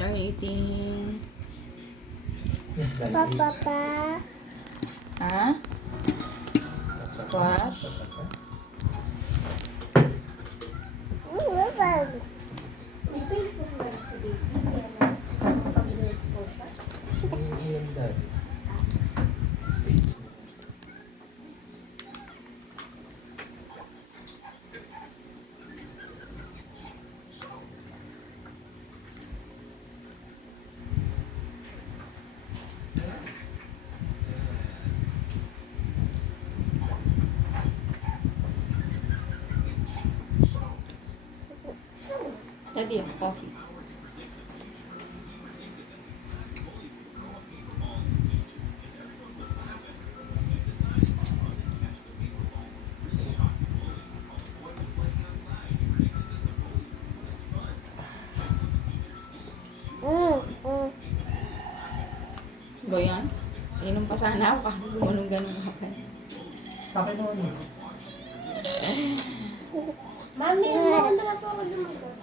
Are eating? Papa. Ha? Squash? Daddy, yung coffee. Ba yan? Inom pa sana ako kasi gumanong ganun ako. Sa akin naman yun. Mami, maganda na po ako lumagot.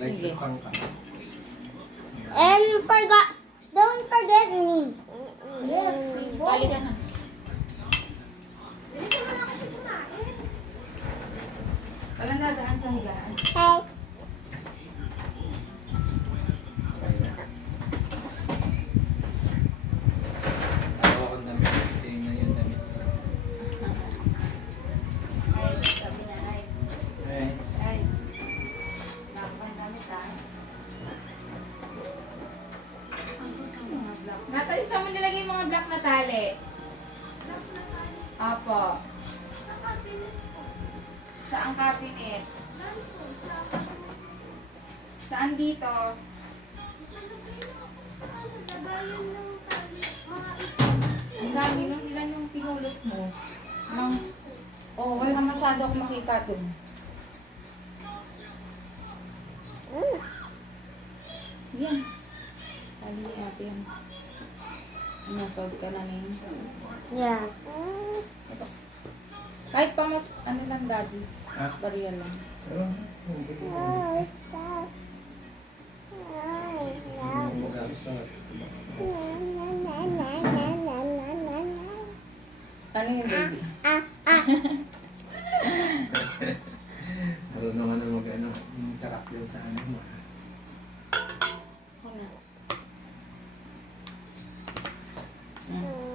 Sige. And don't forget me. Yes. Pali ka na. Wala na daan sa higaan. Hey. Ako damit. Tingnan yung damit. Ay, sabi niya, ay. Ay. Ay. Nakapang damit ah. Natalis sa mo nilagay yung mga black na tali. Apo. Saan cabinet? Saan dito? Ang dami lang, ilan yung pinulot mo? Oh, wala masyado akong makita dun. Yan. Tali ni ate yan. Nasod ka na rin. Yeah. Kahit pa mas, ano lang daddy, Ah? barya lang. Ano yung baby? Marunong ka na mag-ano, yung karakter sa ano mo. Ano? Hmm.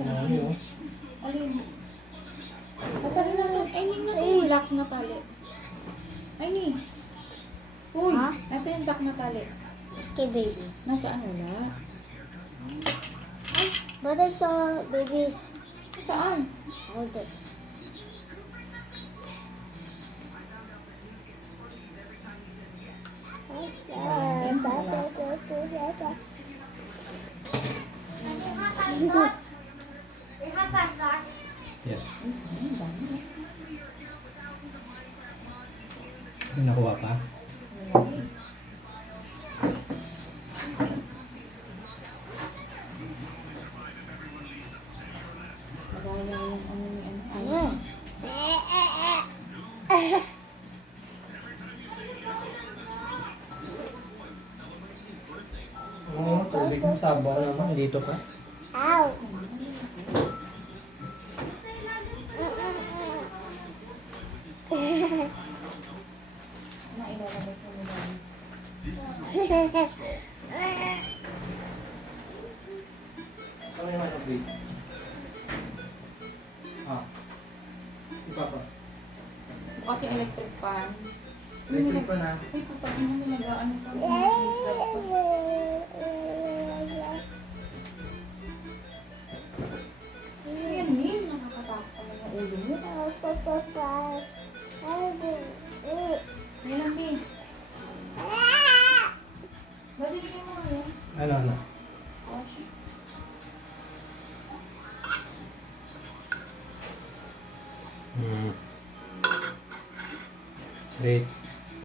Ano yun? Alin? Natali na sa... Ay, Ning, nasa yung black na tali. Ay, Ning. Uy, Ha? nasa yung black na tali. Okay, baby. Nasa ano na? But I saw baby. Saan? Hold it. Yes. Ay, ang dami. Yung nakuha pa? Ay. Magaya yung ano ni ano. Ay, Yes. Oo, tubig mo. Sabaw naman. Dito pa. Ow. ano ilalabas mo mo dami? Ano yung ano, babe? Ah. Iba pa. Kasi electric fan. Electric pa na. Ay, puta ko na nag-ano pa. Ayan, Ning. Nakakatakot pala yung ulo mo. Ayan, Ning. Badilikin mo ngayon. Ano, ano? Gosh. Wait.